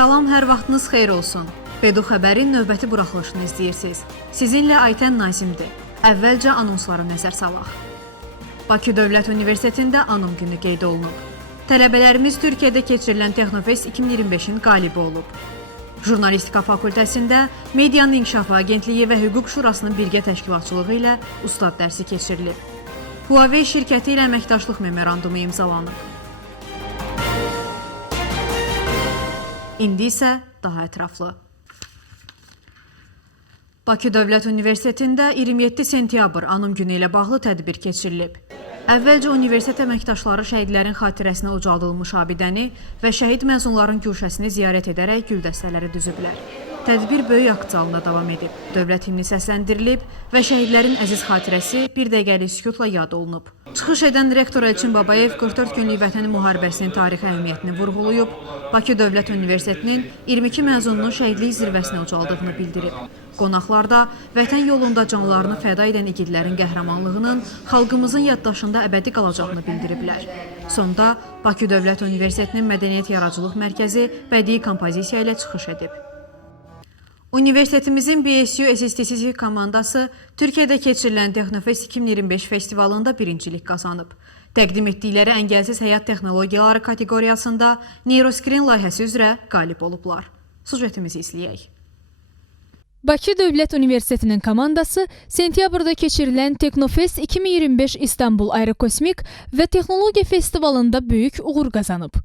Salam, hər vaxtınız xeyir olsun. Bedu xəbərin növbəti buraxılışını izləyirsiniz. Sizinlə Aytən Nazimdir. Əvvəlcə anonslara nəzər salaq. Bakı Dövlət Universitetində Anım günü qeyd olunub. Tələbələrimiz Türkiyədə keçirilən Texnofest 2025-in qalibi olub. Jurnalistika fakültəsində Medianın İnkişafı Agentliyi və Hüquq Şurasının birgə təşkilatçılığı ilə ustad dərsi keçirilib. Huawei şirkəti ilə əməkdaşlıq memorandumu imzalanıb. İndi isə daha ətraflı. Bakı Dövlət Universitetində 27 sentyabr Anım günü ilə bağlı tədbir keçirilib. Əvvəlcə universitet əməkdaşları şəhidlərin xatirəsinə ucaldılmış abidəni və şəhid məzunların güşəsini ziyarət edərək gül dəstələri düzüblər. Tədbir böyük akt zalında davam edib. Dövlət himni səsləndirilib və şəhidlərin əziz xatirəsi bir dəqiqəlik sükutla yad olunub. Çıxış edən rektor Elçin Babayev 44 günlük vətən müharibəsinin tarixi əhəmiyyətini vurğulayıb, Bakı Dövlət Universitetinin 22 məzununun şəhidlik zirvəsinə ucaldığını bildirib. Qonaqlar da vətən yolunda canlarını fəda edən igidlərin qəhrəmanlığının xalqımızın yaddaşında əbədi qalacağını bildiriblər. Sonda Bakı Dövlət Universitetinin Mədəniyyət Yaradıcılıq Mərkəzi bədii kompozisiya ilə çıxış edib. Universitetimizin BSU SSTC komandası Türkiyədə keçirilən Texnofest 2025 festivalında birincilik qazanıb. Təqdim etdikləri əngəlsiz həyat texnologiyaları kateqoriyasında Neuroscreen layihəsi üzrə qalib olublar. Sujetimizi izləyək. Bakı Dövlət Universitetinin komandası sentyabrda keçirilən Texnofest 2025 İstanbul Aerokosmik və Texnologiya Festivalında böyük uğur qazanıb.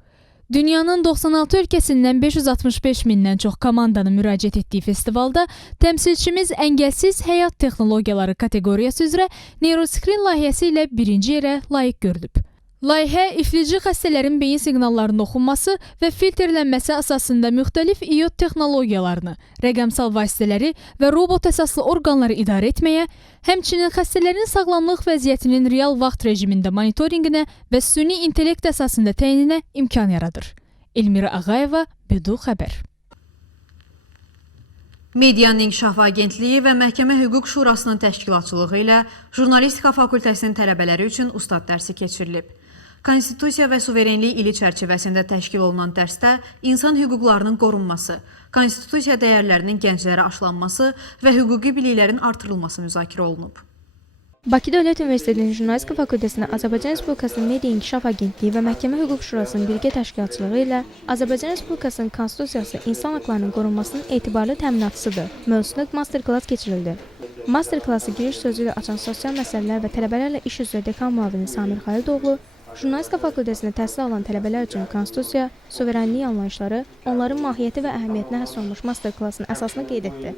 Dünyanın 96 ölkəsindən 565 mindən çox komandanın müraciət etdiyi festivalda təmsilçimiz əngəlsiz həyat texnologiyaları kateqoriyası üzrə Neuroscreen layihəsi ilə birinci yerə layiq görülüb. Layihə iflici xəstələrin beyin siqnallarının oxunması və filtrlənməsi əsasında müxtəlif iod texnologiyalarını, rəqəmsal vasitələri və robot əsaslı orqanları idarə etməyə, həmçinin xəstələrin sağlamlıq vəziyyətinin real vaxt rejimində monitorinqinə və süni intellekt əsasında təyininə imkan yaradır. Elmira Ağayeva, Bedu xəbər. Medianın İnkişafı Agentliyi və Məhkəmə Hüquq Şurasının təşkilatçılığı ilə Jurnalistika fakültəsinin tələbələri üçün ustad dərsi keçirilib. Konstitusiya və suverenlik ili çərçivəsində təşkil olunan dərsdə insan hüquqlarının qorunması, konstitusiya dəyərlərinin gənclərə aşılanması və hüquqi biliklərin artırılması müzakirə olunub. Bakı Dövlət Universitetinin Jurnalistika fakültəsində Azərbaycan Respublikasının Media İnkişaf Agentliyi və Məhkəmə Hüquq Şurasının birgə təşkilatçılığı ilə Azərbaycan Respublikasının Konstitusiyası insan hüquqlarının qorunmasının etibarlı təminatıdır mövzusunda master-klass keçirildi. Master-klassı giriş sözü ilə açan sosial məsələlər və tələbələrlə iş üzrə dekan müavini Samir Xəlidoğlu, Jurnalistika fakültəsində təhsil alan tələbələr üçün konstitusiya, suverenlik anlayışları, onların mahiyyəti və əhəmiyyətinə həsr olunmuş master-klassın əsasını qeyd etdi.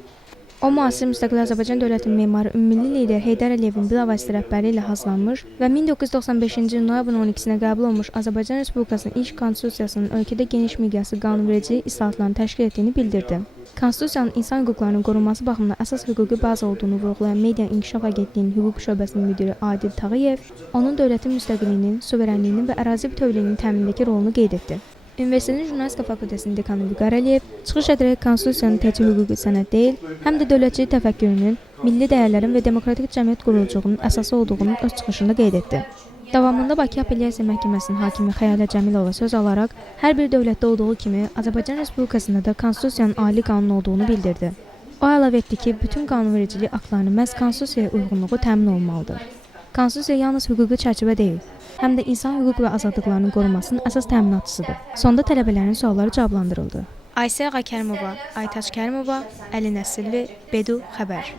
O, müasir müstəqil Azərbaycan dövlətinin memarı ümummilli lider Heydər Əliyevin bilavasitə rəhbərliyi ilə hazırlanmış və 1995-ci il noyabrın 12-sinə qəbul olunmuş Azərbaycan Respublikasının ilk konstitusiyasının ölkədə geniş miqyaslı qanunvericilik islahatlarını təşkil etdiyini bildirdi. Konstitusiyanın insan hüquqlarının qorunması baxımından əsas hüquqi bazı olduğunu vurğulayan Media İnkişaf Agentliyinin hüquq şöbəsinin müdiri Adil Tağıyev, onun dövlətin müstəqilliyinin, suverenliyinin və ərazi bütövlüyünün təminindəki rolunu qeyd etdi. Universitetin Jurnalistika fakültəsinin dekanı Vüqar Əliyev çıxış edərək konstitusiyanın təkcə hüquqi sənəd deyil, həm də dövlətçilik təfəkkürünün, milli dəyərlərin və demokratik cəmiyyət quruculuğunun əsası olduğunu öz çıxışında qeyd etdi. Davamında Bakı Apellyasiya Məhkəməsinin hakimi Xəyalə Cəmilova söz alaraq, hər bir dövlətdə olduğu kimi Azərbaycan Respublikasında da konstitusiyanın ali qanun olduğunu bildirdi. O əlavə etdi ki, bütün qanunvericilik aktlarının məhz konstitusiyaya uyğunluğu təmin olunmalıdır. Konstitusiya yalnız hüquqi çərçivə deyil, həm də insan hüquq və azadlıqlarının qorunmasının əsas təminatıdır. Sonda tələbələrin sualları cavablandırıldı. Aysə Ağakərimova, Aytaç Kərimova, Əli Nəsilli, Bedu xəbər.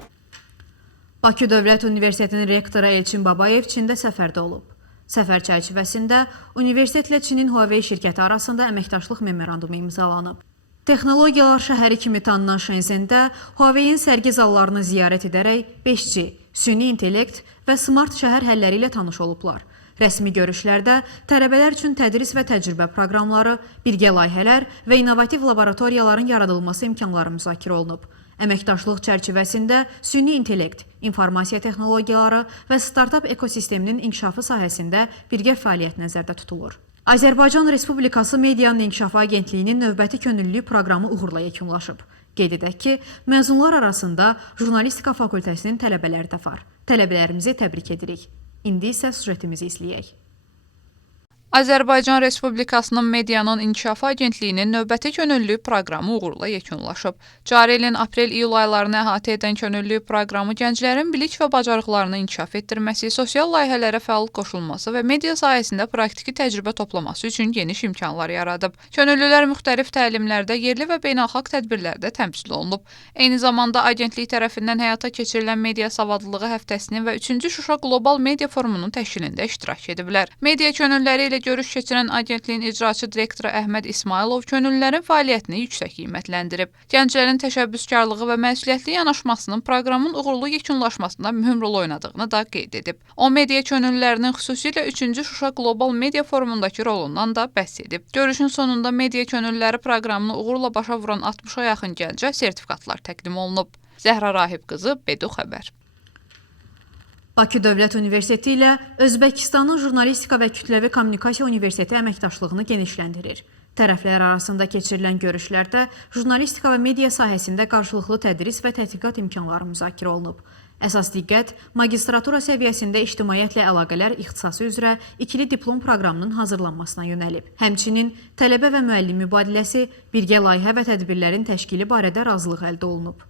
Bakı Dövlət Universitetinin rektoru Elçin Babayev Çində səfərdə olub. Səfər çərçivəsində universitetlə Çinin Huawei şirkəti arasında əməkdaşlıq memorandumu imzalanıb. Texnologiyalar şəhəri kimi tanınan Şenzendə Huawei-in sərgi zallarını ziyarət edərək 5G, süni intellekt və smart şəhər həlləri ilə tanış olublar. Rəsmi görüşlərdə tələbələr üçün tədris və təcrübə proqramları, birgə layihələr və innovativ laboratoriyaların yaradılması imkanları müzakirə olunub. Əməkdaşlıq çərçivəsində süni intellekt, informasiya texnologiyaları və startap ekosisteminin inkişafı sahəsində birgə fəaliyyət nəzərdə tutulur. Azərbaycan Respublikası Medianın İnkişafı Agentliyinin növbəti könüllülük proqramı uğurla yekunlaşıb. Qeyd edək ki, məzunlar arasında Jurnalistika fakültəsinin tələbələri də var. Tələbələrimizi təbrik edirik. İndi isə sujetimizi izləyək. Azərbaycan Respublikasının Medianın İnkişafı Agentliyinin növbəti könüllü proqramı uğurla yekunlaşıb. Cari ilin aprel-iyul aylarını əhatə edən könüllü proqramı gənclərin bilik və bacarıqlarını inkişaf etdirməsi, sosial layihələrə fəal qoşulması və media sahəsində praktiki təcrübə toplaması üçün geniş imkanlar yaradıb. Könüllülər müxtəlif təlimlərdə, yerli və beynəlxalq tədbirlərdə təmsil olunub. Eyni zamanda agentlik tərəfindən həyata keçirilən media savadlılığı həftəsinin və 3-cü Şuşa Qlobal Media Forumunun təşkilində iştirak ediblər. Media könüllüləri ilə görüş keçirən agentliyin icraçı direktoru Əhməd İsmailov könüllülərin fəaliyyətini yüksək qiymətləndirib. Gənclərin təşəbbüskarlığı və məsuliyyətli yanaşmasının proqramın uğurlu yekunlaşmasında mühüm rol oynadığını da qeyd edib. O, media könüllülərinin xüsusilə 3-cü Şuşa Qlobal Media Forumundakı rolundan da bəhs edib. Görüşün sonunda media könüllüləri proqramını uğurla başa vuran 60-a yaxın gəncə sertifikatlar təqdim olunub. Zəhra Rahib qızı, BDU xəbər. Bakı Dövlət Universiteti ilə Özbəkistanın Jurnalistika və Kütləvi Kommunikasiya Universiteti əməkdaşlığını genişləndirir. Tərəflər arasında keçirilən görüşlərdə jurnalistika və media sahəsində qarşılıqlı tədris və tədqiqat imkanları müzakirə olunub. Əsas diqqət magistratura səviyyəsində ictimaiyyətlə əlaqələr ixtisası üzrə ikili diplom proqramının hazırlanmasına yönəlib. Həmçinin tələbə və müəllim mübadiləsi, birgə layihə və tədbirlərin təşkili barədə razılıq əldə olunub.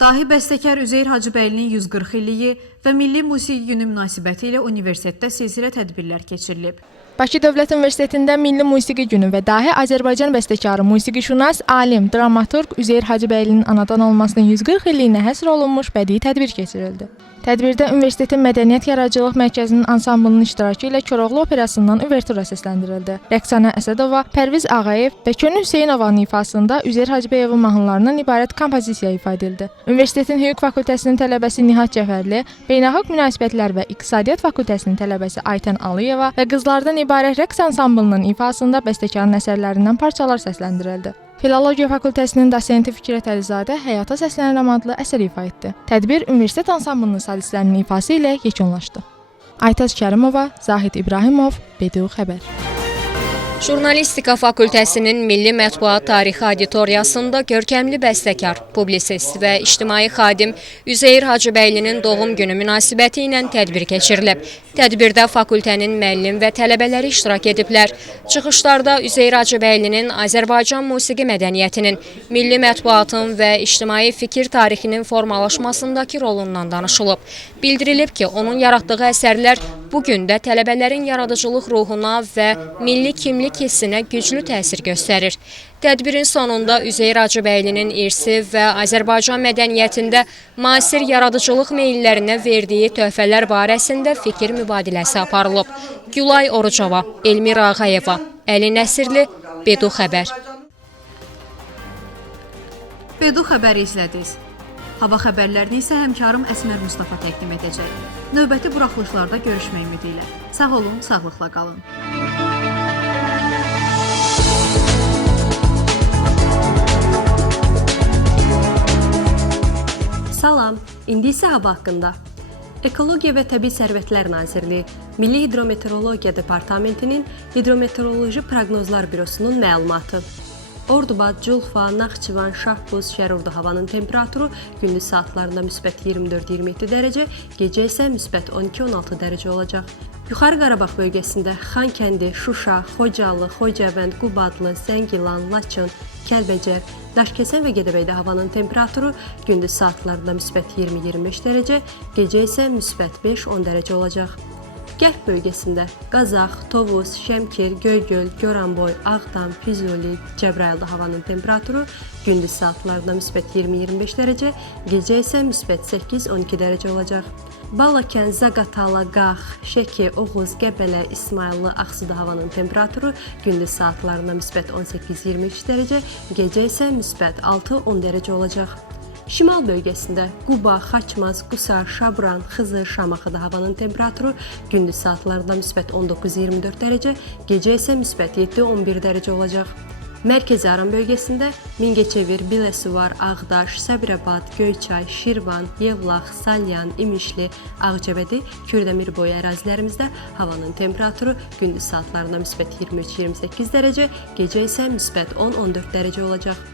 Dahi bəstəkar Üzeyir Hacıbəylinin 140 illiyi və Milli Musiqi Günü münasibəti ilə universitetdə silsilə tədbirlər keçirilib. Bakı Dövlət Universitetində Milli Musiqi Günü və dahi Azərbaycan bəstəkarı, musiqişünas, alim, dramaturq Üzeyir Hacıbəylinin anadan olmasının 140 illiyinə həsr olunmuş bədii tədbir keçirildi. Tədbirdə universitetin Mədəniyyət Yaradıcılıq Mərkəzinin ansamblının iştirakı ilə Koroğlu Operasından uvertura səsləndirildi. Rəqsanə Əsədova, Pərviz Ağayev və Könül Hüseynovanın ifasında Üzeyir Hacıbəyevin mahnılarından ibarət kompozisiya ifadə edildi. Universitetin Hüquq Fakültəsinin tələbəsi Nihat Cəfərli, Beynəlxalq Münasibətlər və İqtisadiyyat Fakültəsinin tələbəsi Aytən Alıyeva və qızlardan ibarət rəqs ansamblının ifasında bəstəkarın əsərlərindən parçalar səsləndirildi. Filologiya Fakültəsinin dosenti Fikrət Əlizadə Həyata Səslənirəm adlı əsər ifa etdi. Tədbir universitet ansamblının solistlərinin ifası ilə yekunlaşdı. Aytaz Kərimova, Zahid İbrahimov, BDU xəbər. Jurnalistika Fakültəsinin Milli Mətbuat Tarixi Auditoriyasında görkəmli bəstəkar, publisist və ictimai xadim Üzeyir Hacıbəylinin doğum günü münasibəti ilə tədbir keçirilib. Tədbirdə fakültənin müəllim və tələbələri iştirak ediblər. Çıxışlarda Üzeyir Hacıbəylinin Azərbaycan musiqi mədəniyyətinin, milli mətbuatın və ictimai fikir tarixinin formalaşmasındakı rolundan danışılıb. Bildirilib ki, onun yaratdığı əsərlər bugün də tələbələrin yaradıcılıq ruhuna və milli kimlik hissinə güclü təsir göstərir. Tədbirin sonunda Üzeyir Hacıbəylinin irsi və Azərbaycan mədəniyyətində müasir yaradıcılıq meyillərinə verdiyi töhfələr barəsində fikir mübadiləsi aparılıb. Gülay Orucova, Elmira Ağayeva, Əli Nəsirli, BDU xəbər. BDU xəbəri izlədiniz. Hava xəbərlərini isə həmkarım Əsmər Mustafa təqdim edəcək. Növbəti buraxılışlarda görüşmək ümidi ilə. Sağ olun, sağlıqla qalın. Salam, indi isə hava haqqında. Ekologiya və Təbii Sərvətlər Nazirliyi, Milli Hidrometeorologiya Departamentinin Hidrometeoroloji Proqnozlar Bürosunun məlumatı. Ordubad, Culfa, Naxçıvan, Şahbuz, Şərurda havanın temperaturu gündüz saatlarında müsbət 24-27 dərəcə, gecə isə müsbət 12-16 dərəcə olacaq. Yuxarı Qarabağ bölgəsində Xankəndi, Şuşa, Xocalı, Xocavənd, Qubadlı, Zəngilan, Laçın, Kəlbəcər, Daşkəsən və Gədəbəydə havanın temperaturu gündüz saatlarında müsbət 20-25 dərəcə, gecə isə müsbət 5-10 dərəcə olacaq. Qərb bölgəsində Qazax, Tovuz, Şəmkir, Göygöl, Goranboy, Ağdam, Füzuli, Cəbrayılda havanın temperaturu gündüz saatlarında müsbət 20-25 dərəcə, gecə isə müsbət 8-12 dərəcə olacaq. Balakən, Zaqatala, Qax, Şəki, Oğuz, Qəbələ, İsmayıllı, Ağsuda havanın temperaturu gündüz saatlarında müsbət 18-23 dərəcə, gecə isə müsbət 6-10 dərəcə olacaq. Şimal bölgəsində Quba, Xaçmaz, Qusar, Şabran, Xızır, Şamaxıda havanın temperaturu gündüz saatlarında müsbət 19-24 dərəcə, gecə isə müsbət 7-11 dərəcə olacaq. Mərkəzi Aran bölgəsində Mingəçevir, Biləsuvar, Ağdaş, Səbirabad, Göyçay, Şirvan, Yevlax, Salyan, İmişli, Ağcabədi, Kürdəmir boyu ərazilərimizdə havanın temperaturu gündüz saatlarında müsbət 23-28 dərəcə, gecə isə müsbət 10-14 dərəcə olacaq.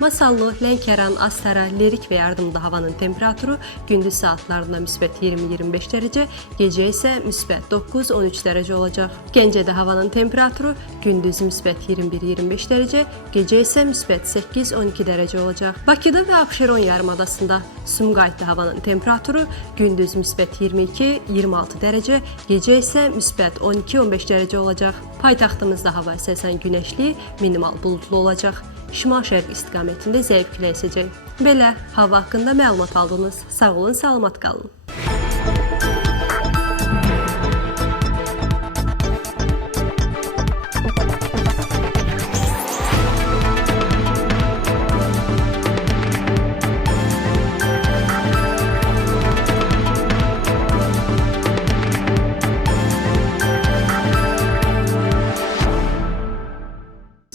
Masallı, Lənkəran, Astara, Lerik və Yardımda havanın temperaturu gündüz saatlarında müsbət 20-25 dərəcə, gecə isə müsbət 9-13 dərəcə olacaq. Gəncədə havanın temperaturu gündüz müsbət 21-25 dərəcə, gecə isə müsbət 8-12 dərəcə olacaq. Bakıda və Abşeron yarımadasında, Sumqayıtda havanın temperaturu gündüz müsbət 22-26 dərəcə, gecə isə müsbət 12-15 dərəcə olacaq. Paytaxtımızda hava əsasən günəşli, minimal buludlu olacaq. Şimal-şərq istiqamətində zəif külək əsəcək. Belə hava haqqında məlumat aldınız. Sağ olun, salamat qalın.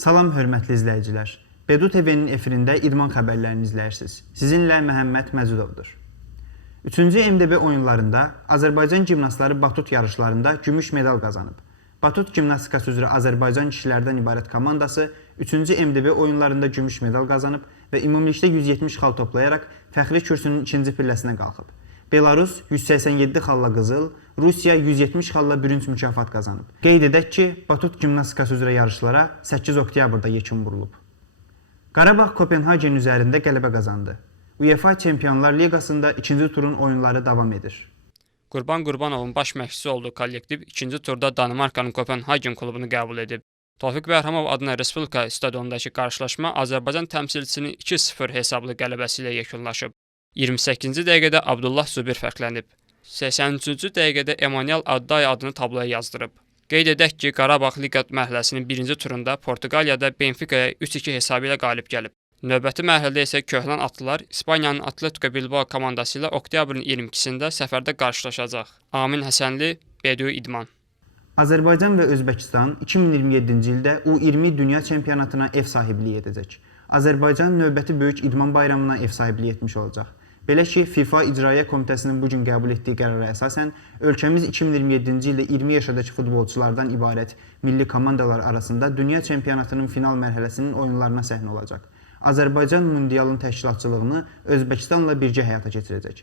Salam hörmətli izləyicilər. Bedu TV-nin efirində idman xəbərlərini izləyirsiniz. Sizinlə Məhəmməd Məcudovdur. 3-cü MDB oyunlarında Azərbaycan gimnastları batut yarışlarında gümüş medal qazanıb. Batut gimnastikası üzrə Azərbaycan kişilərdən ibarət komandası 3-cü MDB oyunlarında gümüş medal qazanıb və ümumilikdə 170 xal toplayaraq fəxri kürsünün ikinci pilləsinə qalxıb. Belarus 187 xalla qızıl, Rusiya 170 xalla bürünc mükafat qazanıb. Qeyd edək ki, batut gimnastikası üzrə yarışlara 8 oktyabrda yekun vurulub. Qarabağ Kopenhagen üzərində qələbə qazandı. UEFA Çempionlar Liqasında ikinci turun oyunları davam edir. Qurban Qurbanovun baş məşqçisi olduğu kollektiv ikinci turda Danimarkanın Kopenhagen klubunu qəbul edib. Tofiq Bəhramov adına Respublika stadionundakı qarşılaşma Azərbaycan təmsilçisinin 2-0 hesablı qələbəsi ilə yekunlaşıb. 28-ci dəqiqədə Abdullah Zubir fərqlənib. 83-cü dəqiqədə Emanuel Adday adını tabloya yazdırıb. Qeyd edək ki, Qarabağ Liqa mərhələsinin birinci turunda Portuqaliyada Benfica'ya 3-2 hesabı ilə qalib gəlib. Növbəti mərhələdə isə Köhnən atlılar İspaniyanın Atletico Bilbao komandası ilə oktyabrın 22-sində səfərdə qarşılaşacaq. Amin Həsənli, Bedu İdman. Azərbaycan və Özbəkistan 2027-ci ildə U20 Dünya Çempionatına ev sahibliyi edəcək. Azərbaycan növbəti böyük idman bayramına ev sahibliyi etmiş olacaq. Belə ki, FIFA İcraiyyə Komitəsinin bugün qəbul etdiyi qərara əsasən, ölkəmiz 2027-ci ildə 20 yaşadakı futbolçulardan ibarət milli komandalar arasında Dünya Çempionatının final mərhələsinin oyunlarına səhnə olacaq. Azərbaycan Mundialın təşkilatçılığını Özbəkistanla birgə həyata keçirəcək.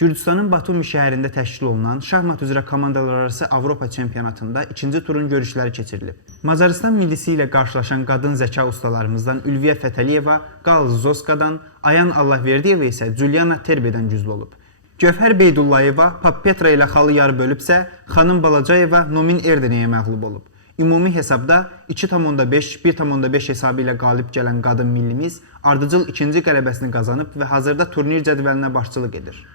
Gürcüstanın Batumi şəhərində təşkil olunan şahmat üzrə komandalararası Avropa çempionatında ikinci turun görüşləri keçirilib. Macaristan millisi ilə qarşılaşan qadın zəka ustalarımızdan Ülviyə Fətəliyeva Gal Zoskadan, Ayan Allahverdiyeva isə Juliana Terbedən güclü olub. Gövhər Beydullayeva Pappetra ilə xalı yarı bölübsə, xanım Balacayeva Nomin Erdenəyə məğlub olub. Ümumi hesabda 2,5, 1,5 hesabı ilə qalib gələn qadın millimiz ardıcıl ikinci qələbəsini qazanıb və hazırda turnir cədvəlinə başçılıq edir.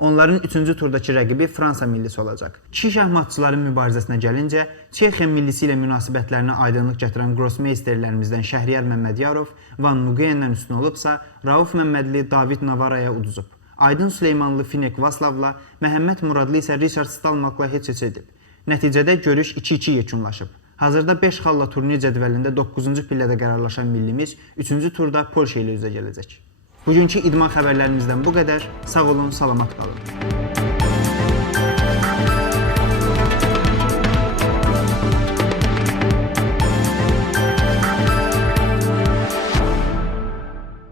Onların 3-cü turdakı rəqibi Fransa millisi olacaq. Kişi şahmatçıların mübarizəsinə gəlincə, Çexiya millisi ilə münasibətlərinə aydınlıq gətirən grossmeysterlərimizdən Şəhriyar Məmmədiyarov Van Nuguyenlə üstün olubsa, Rauf Məmmədli David Navaraya uduzub. Aydın Süleymanlı Finek Vaslavla, Məhəmməd Muradlı isə Richard Stalmakla heç edib. Nəticədə görüş 2-2 yekunlaşıb. Hazırda 5 xalla turnir cədvəlində 9-cu pillədə qərarlaşan millimiz 3-cü turda Polşa ilə üzə gələcək. Bugünkü idman xəbərlərimizdən bu qədər. Sağ olun, salamat qalın.